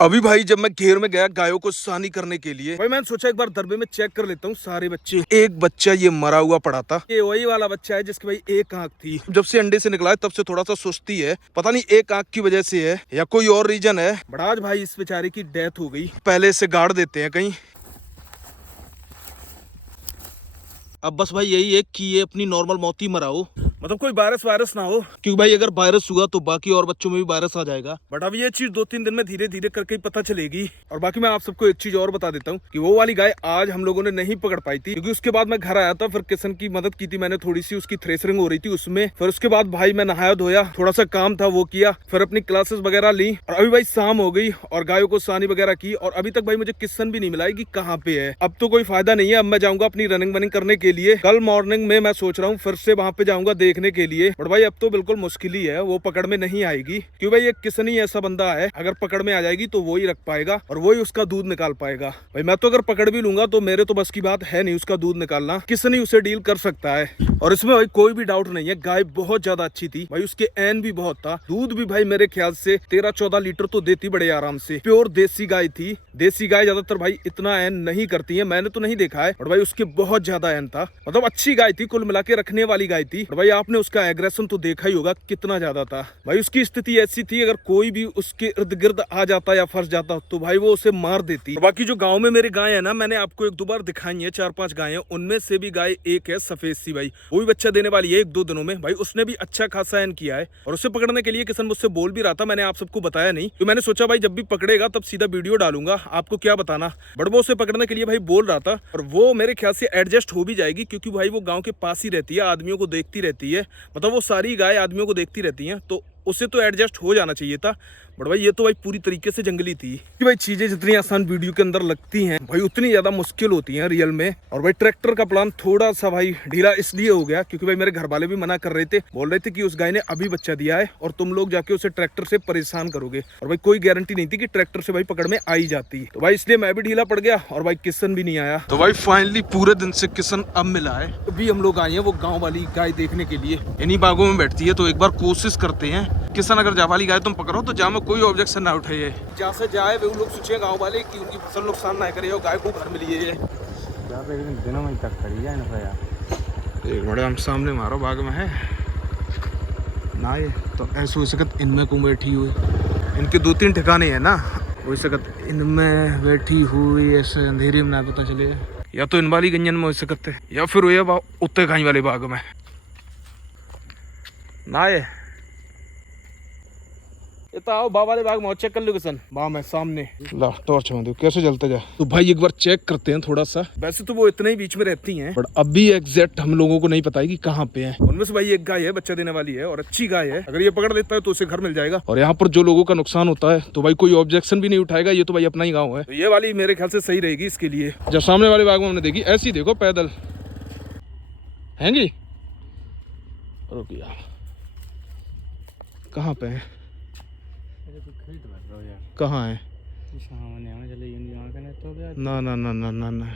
अभी भाई जब मैं घेर में गया गायों को सानी करने के लिए, भाई मैंने सोचा एक बार दरबे में चेक कर लेता हूँ सारे बच्चे। एक बच्चा ये मरा हुआ पड़ा था। ये वही वाला बच्चा है जिसकी भाई एक आंख थी। जब से अंडे से निकला है तब से थोड़ा सा सुस्ती है, पता नहीं एक आंख की वजह से है या कोई और रीजन है। बट आज भाई इस बेचारे की डेथ हो गई। पहले से गाड़ देते हैं कहीं। अब बस भाई यही है कि ये अपनी नॉर्मल मौत ही मरा हो, मतलब कोई वायरस ना हो, क्योंकि भाई अगर वायरस हुआ तो बाकी और बच्चों में भी वायरस आ जाएगा। बट अब ये चीज 2-3 दिन में धीरे धीरे करके ही पता चलेगी। और बाकी मैं आप सबको एक चीज और बता देता हूँ कि वो वाली गाय आज हम लोगों ने नहीं पकड़ पाई थी, क्योंकि उसके बाद मैं घर आया था, फिर किशन की मदद की थी मैंने थोड़ी सी, उसकी थ्रेसरिंग हो रही थी उसमें। फिर उसके बाद भाई मैं नहाया धोया, थोड़ा सा काम था वो किया, फिर अपनी क्लासेस वगैरह ली और अभी भाई शाम हो गई और गायों को सानी वगैरह की। और अभी तक भाई मुझे किशन भी नहीं मिला है कि कहाँ पे है। अब तो कोई फायदा नहीं है, अब मैं जाऊंगा अपनी रनिंग वनिंग करने के लिए। कल मॉर्निंग में मैं सोच रहा हूँ फिर से वहां पे जाऊंगा देखने के लिए। और भाई अब तो बिल्कुल मुश्किल ही है, वो पकड़ में नहीं आएगी, क्योंकि भाई ये किशन ही ऐसा बंदा है, अगर पकड़ में आ जाएगी तो वो ही रख पाएगा और वो ही उसका दूध निकाल पाएगा। भाई मैं तो अगर पकड़ भी लूंगा तो मेरे तो बस की बात है नहीं उसका दूध निकालना, किशन ही उसे डील कर सकता है। और इसमें भाई कोई भी डाउट नहीं है, गाय बहुत ज्यादा अच्छी थी भाई, उसके एन भी बहुत था, दूध भी भाई मेरे ख्याल से 13-14 लीटर तो देती बड़े आराम से। प्योर देसी गाय थी। देसी गाय ज्यादातर भाई इतना एन नहीं करती है, मैंने तो नहीं देखा है, और भाई उसके बहुत ज्यादा एन था, मतलब अच्छी गाय थी, कुल मिला के रखने वाली गाय थी। और भाई आपने उसका एग्रेशन तो देखा ही होगा कितना ज्यादा था। भाई उसकी स्थिति ऐसी थी, अगर कोई भी उसके इर्द गिर्द आ जाता या फंस जाता तो भाई वो उसे मार देती। बाकी जो गांव में मेरी गाय है ना, मैंने आपको 1-2 बार दिखाई है, 4-5 गाय है, उनमें से भी गाय एक है सफेद सी, भाई वो भी बच्चा देने वाली है 1-2 दिनों में। भाई उसने भी अच्छा खासा एन किया है और उसे पकड़ने के लिए किशन मुझसे बोल भी रहा था, मैंने आप सबको बताया नहीं, तो मैंने सोचा भाई जब भी पकड़ेगा तब सीधा वीडियो डालूंगा, आपको क्या बताना। बट वो उसे पकड़ने के लिए भाई बोल रहा था और वो मेरे ख्याल से एडजस्ट हो भी जाएगी, क्योंकि भाई वो गांव के पास ही रहती है, आदमियों को देखती रहती है, मतलब वो सारी गाय आदमियों को देखती रहती हैं, तो उसे तो एडजस्ट हो जाना चाहिए था। बट भाई ये तो भाई पूरी तरीके से जंगली थी कि भाई चीजें जितनी आसान वीडियो के अंदर लगती हैं भाई उतनी ज्यादा मुश्किल होती हैं रियल में। और भाई ट्रैक्टर का प्लान थोड़ा सा भाई ढीला इसलिए हो गया क्योंकि भाई मेरे घर वाले भी मना कर रहे थे, बोल रहे थे कि उस गाय ने अभी बच्चा दिया है और तुम लोग जाके उसे ट्रैक्टर से परेशान करोगे। और भाई कोई गारंटी नहीं थी कि ट्रैक्टर से भाई पकड़ में आई जाती, तो भाई इसलिए मैं भी ढीला पड़ गया और भाई किशन भी नहीं आया। तो भाई फाइनली पूरे दिन से किशन अब मिला है। अभी हम लोग आए हैं वो गाँव वाली गाय देखने के लिए, इन्हीं बागों में बैठती है, तो एक बार कोशिश करते हैं। किशन अगर जा वाली गाय तुम पकड़ो तो जा में कोई ऑब्जेक्शन ना उठाइए, जहाँ से जाए वो लोग सोचे गांव वाले कि उनकी फसल नुकसान ना करे और गाय को घर मिली है। दिनों में तक करी जाए ना यार। एक बड़े हम सामने मारो बाग में है ना, ये तो ऐसे हो सकत इनमें को बैठी हुई, इनके 2-3 ठिकाने हैं ना, हो सकत इनमें बैठी हुई ऐसे अंधेरे में ना पता चले, या तो इन वाली गंजन में हो सकते या फिर वो उत्ते खाई वाले बाग में ना। ये तो आओ बाबा वाले बाग में चेक कर लो किशन, बा में सामने ला टॉर्च में दो कैसे जलते जाए। तो भाई एक बार चेक करते हैं थोड़ा सा, वैसे तो वो इतने ही बीच में रहती हैं, बट अभी एग्जैक्ट हम लोगों को नहीं पता है कि कहाँ पे है। उनमें से भाई एक गाय है बच्चा देने वाली है और अच्छी गाय है, अगर ये पकड़ लेता है तो उसे घर मिल जाएगा। और यहाँ पर जो लोगों का नुकसान होता है तो भाई कोई ऑब्जेक्शन भी नहीं उठाएगा, ये तो भाई अपना ही गाँव है, तो ये वाली मेरे ख्याल से सही रहेगी इसके लिए। जब सामने वाले बाग में हमने देखी ऐसी देखो पैदल हैंगी, रुकिया कहाँ पे है, कहाँ है, ना ना ना ना ना ना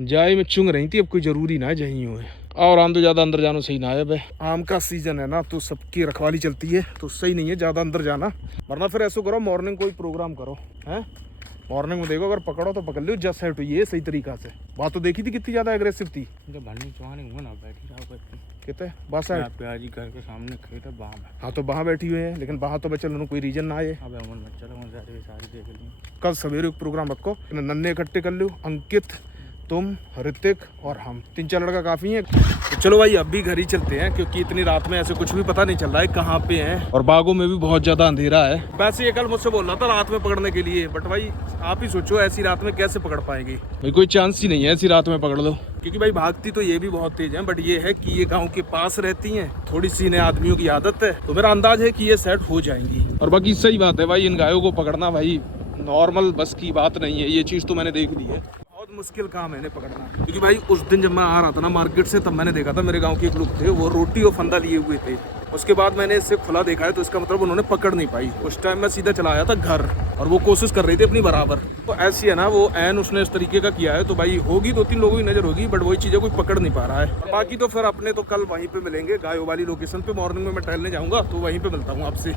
जाई में चुंग रही थी, अब कोई जरूरी ना है जहीं हुए। और आम तो ज्यादा अंदर जाना सही ना है, आम का सीजन है ना तो सबकी रखवाली चलती है, तो सही नहीं है ज्यादा अंदर जाना, वरना फिर ऐसा करो मॉर्निंग कोई प्रोग्राम करो है, मॉर्निंग में देखो अगर पकड़ो तो पकड़ लो, जस्ट सेट हुई है सही तरीका से। बात तो देखी थी कितनी ज्यादा एग्रेसिव थी, कहते बस घर के सामने खेत है, हाँ तो वहाँ बैठी हुई है, लेकिन वहाँ तो बच्चे लोगों कोई रीजन ना आए। कल सवेरे प्रोग्राम रखो, नन्हे इकट्ठे कर लो, अंकित तुम ऋतिक और हम 3-4 लड़का काफी है। तो चलो भाई अब भी घर ही चलते हैं, क्योंकि इतनी रात में ऐसे कुछ भी पता नहीं चल रहा है कहाँ पे हैं, और बागों में भी बहुत ज्यादा अंधेरा है। वैसे ये कल मुझसे बोल रहा था रात में पकड़ने के लिए, बट भाई आप ही सोचो ऐसी रात में कैसे पकड़ पाएंगे, भाई कोई चांस ही नहीं है ऐसी रात में पकड़ लो, क्योंकि भाई भागती तो ये भी बहुत तेज है, बट ये है कि ये गांव के पास रहती हैं, थोड़ी सी इन्हें आदमियों की आदत है, तो मेरा अंदाज है कि ये सेट हो जाएंगी। और बाकी सही बात है भाई, इन गायों को पकड़ना भाई नॉर्मल बस की बात नहीं है, ये चीज तो मैंने देख ली है, बहुत मुश्किल काम है इन्हें पकड़ना। क्योंकि भाई उस दिन जब मैं आ रहा था ना मार्केट से, तब मैंने देखा था मेरे गाँव के एक लोग थे, वो रोटी और फंदा लिए हुए थे, उसके बाद मैंने इससे खुला देखा है, तो इसका मतलब उन्होंने पकड़ नहीं पाई। उस टाइम मैं सीधा चला आया था घर, और वो कोशिश कर रही थी अपनी बराबर, तो ऐसी है ना वो एन उसने इस तरीके का किया है, तो भाई होगी 2-3 लोगों की नजर होगी, बट वही चीजें कोई पकड़ नहीं पा रहा है। बाकी तो फिर अपने तो कल वहीं पे मिलेंगे गायों वाली लोकेशन पे, मॉर्निंग में मैं टहलने जाऊंगा तो वहीं पे मिलता हूँ आपसे।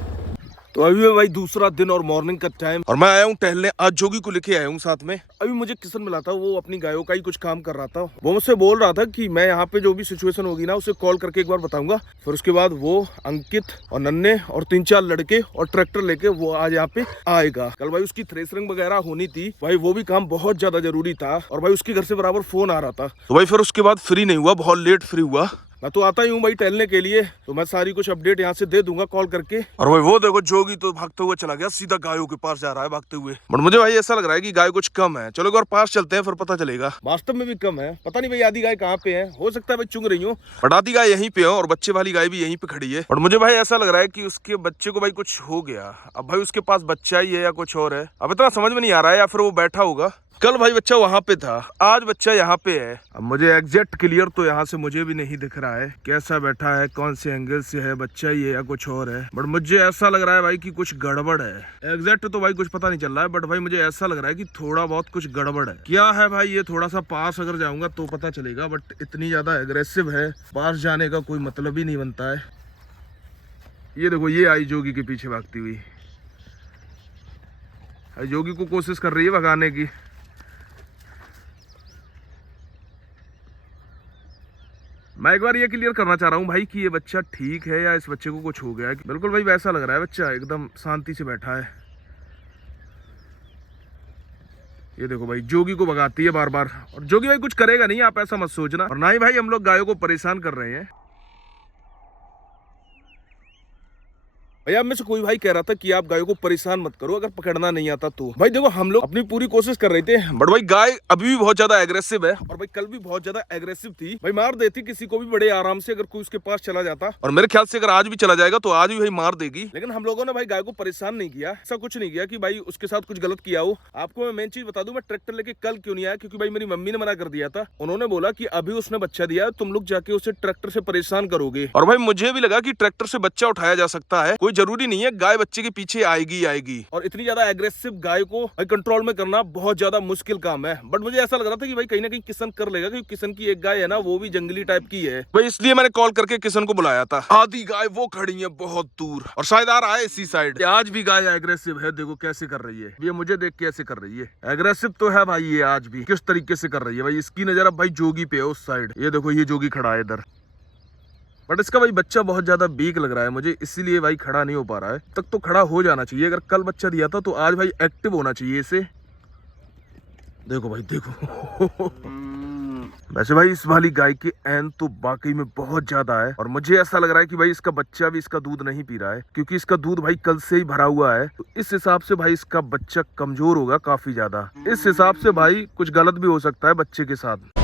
तो अभी भाई दूसरा दिन और मॉर्निंग का टाइम, और मैं आया हूँ टहलने। आज जोगी को लेके आया हूँ साथ में। अभी मुझे किशन मिला था, वो अपनी गायों का ही कुछ काम कर रहा था। वो मुझसे बोल रहा था कि मैं यहाँ पे जो भी सिचुएशन होगी ना उसे कॉल करके एक बार बताऊंगा। फिर उसके बाद वो अंकित और नन्हे और 3-4 लड़के और ट्रैक्टर लेके वो आज यहाँ पे आएगा। कल भाई उसकी थ्रेसरिंग वगैरह होनी थी भाई, वो भी काम बहुत ज्यादा जरूरी था। और भाई उसके घर से बराबर फोन आ रहा था, तो भाई फिर उसके बाद फ्री नहीं हुआ, बहुत लेट फ्री हुआ। मैं तो आता ही हूँ भाई टहलने के लिए, तो मैं सारी कुछ अपडेट यहाँ से दे दूंगा कॉल करके। और भाई वो देखो जोगी तो भागते हुए चला गया, सीधा गायों के पास जा रहा है भागते हुए। बट मुझे भाई ऐसा लग रहा है कि गाय कुछ कम है। चलो एक बार पास चलते हैं, फिर पता चलेगा। वास्तव में भी कम है, पता नहीं भाई आधी गाय कहाँ पे है। हो सकता है भाई चुंग रही हो, बट आधी गाय यहीं पे है और बच्चे वाली गाय भी यहीं पे खड़ी है। और मुझे भाई ऐसा लग रहा है कि उसके बच्चे को भाई कुछ हो गया। अब भाई उसके पास बच्चा ही है या कुछ और है, अब इतना समझ में नहीं आ रहा है। या फिर वो बैठा होगा, कल भाई बच्चा वहां पे था, आज बच्चा यहाँ पे है। अब मुझे एग्जैक्ट क्लियर तो यहाँ से मुझे भी नहीं दिख रहा है कैसा बैठा है, कौन से एंगल से है, बच्चा ही है या कुछ और है। बट मुझे ऐसा लग रहा है भाई कि कुछ गड़बड़ है। एग्जैक्ट तो भाई कुछ पता नहीं चल रहा है, बट भाई मुझे ऐसा लग रहा है कि थोड़ा बहुत कुछ गड़बड़ है। क्या है भाई ये, थोड़ा सा पास अगर जाऊंगा तो पता चलेगा। बट इतनी ज्यादा एग्रेसिव है, पास जाने का कोई मतलब ही नहीं बनता है। ये देखो ये आई जोगी के पीछे भागती हुई, जोगी को कोशिश कर रही है भगाने की। मैं एक बार ये क्लियर करना चाह रहा हूँ भाई कि ये बच्चा ठीक है या इस बच्चे को कुछ हो गया है। बिल्कुल भाई वैसा लग रहा है, बच्चा एकदम शांति से बैठा है। ये देखो भाई जोगी को भगाती है बार बार, और जोगी भाई कुछ करेगा नहीं, आप ऐसा मत सोचना। और ना ही भाई हम लोग गायों को परेशान कर रहे हैं। भैया में से कोई भाई कह रहा था कि आप गायों को परेशान मत करो अगर पकड़ना नहीं आता तो। भाई देखो हम लोग अपनी पूरी कोशिश कर रहे थे, बट भाई गाय अभी भी बहुत ज्यादा एग्रेसिव है। और भाई कल भी बहुत ज्यादा एग्रेसिव थी भाई, मार देती किसी को भी बड़े आराम से अगर कोई उसके पास चला जाता। और मेरे ख्याल से अगर आज भी चला जाएगा तो आज भी भाई मार देगी। लेकिन हम लोगों ने भाई गाय को परेशान नहीं किया, ऐसा कुछ नहीं किया कि भाई उसके साथ कुछ गलत किया हो। आपको मैं मेन चीज बता दूं, मैं ट्रैक्टर लेके कल क्यों नहीं आया, क्योंकि भाई मेरी मम्मी ने मना कर दिया था। उन्होंने बोला कि अभी उसने बच्चा दिया, तुम लोग जाके उसे ट्रैक्टर से परेशान करोगे। और भाई मुझे भी लगा कि ट्रैक्टर से बच्चा उठाया जा सकता है, कोई जरूरी नहीं है गाय बच्चे के पीछे आएगी। और इतनी ज्यादा एग्रेसिव गाय को कंट्रोल में करना बहुत ज्यादा मुश्किल काम है। बट मुझे ऐसा लग रहा था कि भाई कहीं ना कहीं किशन कर लेगा, क्योंकि किशन की एक गाय है ना वो भी जंगली टाइप की है भाई, इसलिए मैंने कॉल करके किशन को बुलाया था। आधी गाय वो खड़ी है बहुत दूर, और शायद आ रहा है इसी साइड। आज भी गाय एग्रेसिव है, देखो कैसे कर रही है। ये मुझे देख के ऐसे कर रही है, एग्रेसिव तो है भाई ये आज भी। किस तरीके से कर रही है भाई, इसकी नजर अब भाई जोगी पे है उस साइड। ये देखो ये जोगी खड़ा है इधर, बट इसका भाई बच्चा बहुत ज्यादा वीक लग रहा है मुझे, इसीलिए भाई खड़ा नहीं हो पा रहा है। तक तो खड़ा हो जाना चाहिए, अगर कल बच्चा दिया था तो आज भाई एक्टिव होना चाहिए इसे। देखो भाई देखो वैसे भाई इस वाली गाय की एन तो वाकई में बहुत ज्यादा है, और मुझे ऐसा लग रहा है कि भाई इसका बच्चा भी इसका दूध नहीं पी रहा है, क्योंकि इसका दूध भाई कल से ही भरा हुआ है। तो इस हिसाब से भाई इसका बच्चा कमजोर होगा काफी ज्यादा। इस हिसाब से भाई कुछ गलत भी हो सकता है बच्चे के साथ।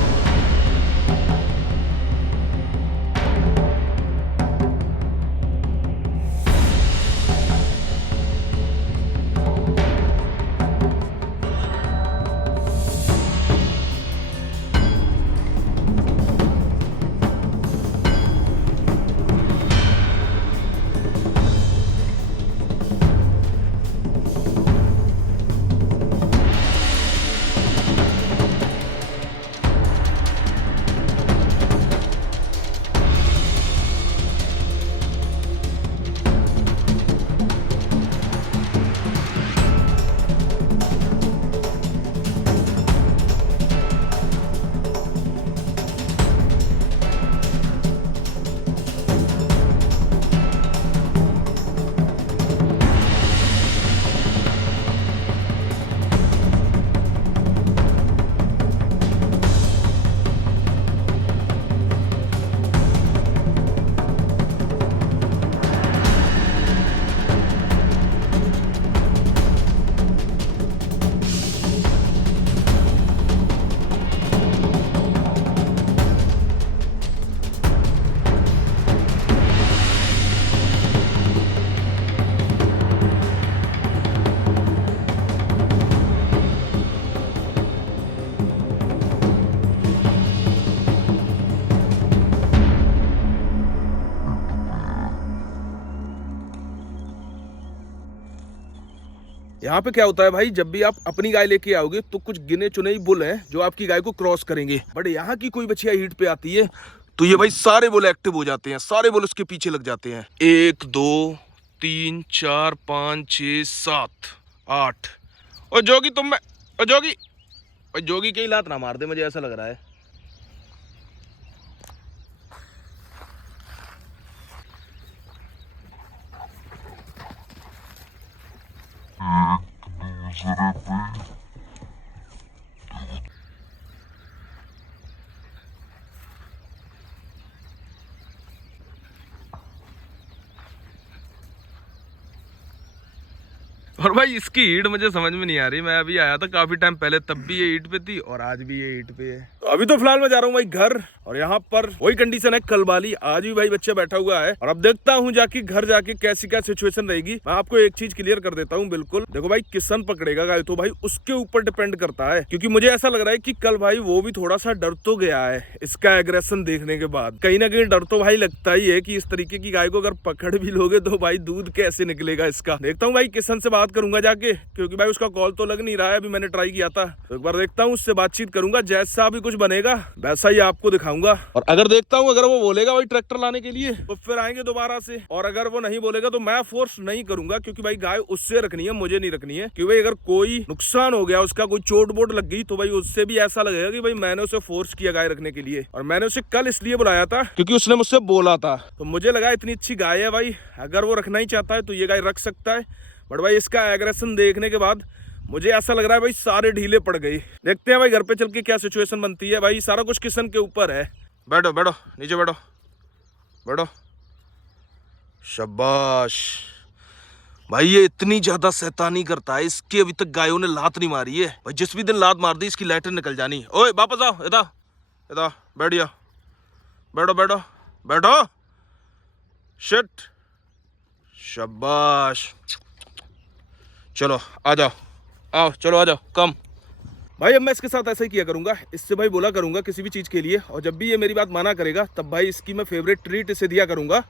यहाँ पे क्या होता है भाई, जब भी आप अपनी गाय लेके आओगे तो कुछ गिने चुने ही बुल हैं जो आपकी गाय को क्रॉस करेंगे। बट यहाँ की कोई बछिया हीट पे आती है तो ये भाई सारे बुल एक्टिव हो जाते हैं, सारे बुल उसके पीछे लग जाते हैं। 1 2 3 4 5 6 7 8। ओ जोगी तुम में, ओ जोगी, ओ जोगी की लात ना मार दे, मुझे ऐसा लग रहा है। और भाई इसकी हीट मुझे समझ में नहीं आ रही। मैं अभी आया था काफी टाइम पहले, तब भी ये हीट पे थी और आज भी ये हीट पे है। तो अभी तो फिलहाल मैं जा रहा हूँ भाई घर, और यहाँ पर वही कंडीशन है कल वाली। आज भी भाई बच्चा बैठा हुआ है, और अब देखता हूँ जाके घर जाके कैसी क्या सिचुएशन रहेगी। मैं आपको एक चीज क्लियर कर देता हूँ बिल्कुल। देखो भाई, किसान पकड़ेगा गाय तो भाई उसके ऊपर डिपेंड करता है, क्योंकि मुझे ऐसा लग रहा है कि कल भाई वो भी थोड़ा सा डर तो गया है इसका एग्रेशन देखने के बाद। कहीं ना कहीं डर तो भाई लगता ही है कि इस तरीके की गाय को अगर पकड़ भी लोगे तो भाई दूध कैसे निकलेगा इसका। देखता हूँ भाई किसान से बात करूंगा जाके, क्योंकि भाई उसका कॉल तो लग नहीं रहा है। अभी मैंने ट्राई किया था, तो एक बार देखता हूँ, उससे बातचीत करूंगा। जैसा भी कुछ बनेगा वैसा ही आपको दिखाऊंगा। और अगर देखता हूँ अगर वो बोलेगा भाई ट्रैक्टर लाने के लिए तो फिर आएंगे दोबारा से, और अगर वो नहीं बोलेगा तो मैं फोर्स नहीं करूंगा, क्योंकि भाई गाय उससे रखनी है, मुझे नहीं रखनी है। क्योंकि भाई अगर कोई नुकसान हो गया, उसका कोई चोट बोट लग गई, तो भाई उससे भी ऐसा लगेगा कि भाई मैंने उसे फोर्स किया गाय रखने के लिए। और मैंने उसे कल इसलिए बुलाया था क्योंकि उसने मुझसे बोला था, तो मुझे लगा इतनी अच्छी गाय है भाई, अगर वो रखना ही चाहता है तो ये गाय रख सकता है। बट भाई इसका एग्रेशन देखने के बाद मुझे ऐसा लग रहा है भाई सारे ढीले पड़ गए। देखते हैं भाई घर पे चल के क्या सिचुएशन बनती है। भाई सारा कुछ किशन के ऊपर है। बैठो बैठो नीचे बैठो, बैठो। शाबाश भाई, ये इतनी ज्यादा शैतानी करता है, इसकी अभी तक गायों ने लात नहीं मारी है भाई। जिस भी दिन लात मार दी इसकी लैटर निकल जानी। ओए वापस आओ, इधर इधर बैठ जा, बैठो बैठो बैठो। शिट, शाबाश, चलो आ जाओ, आओ चलो आ जाओ, कम। भाई अब मैं इसके साथ ऐसा ही किया करूंगा, इससे भाई बोला करूंगा किसी भी चीज के लिए, और जब भी ये मेरी बात माना करेगा तब भाई इसकी मैं फेवरेट ट्रीट इसे दिया करूंगा।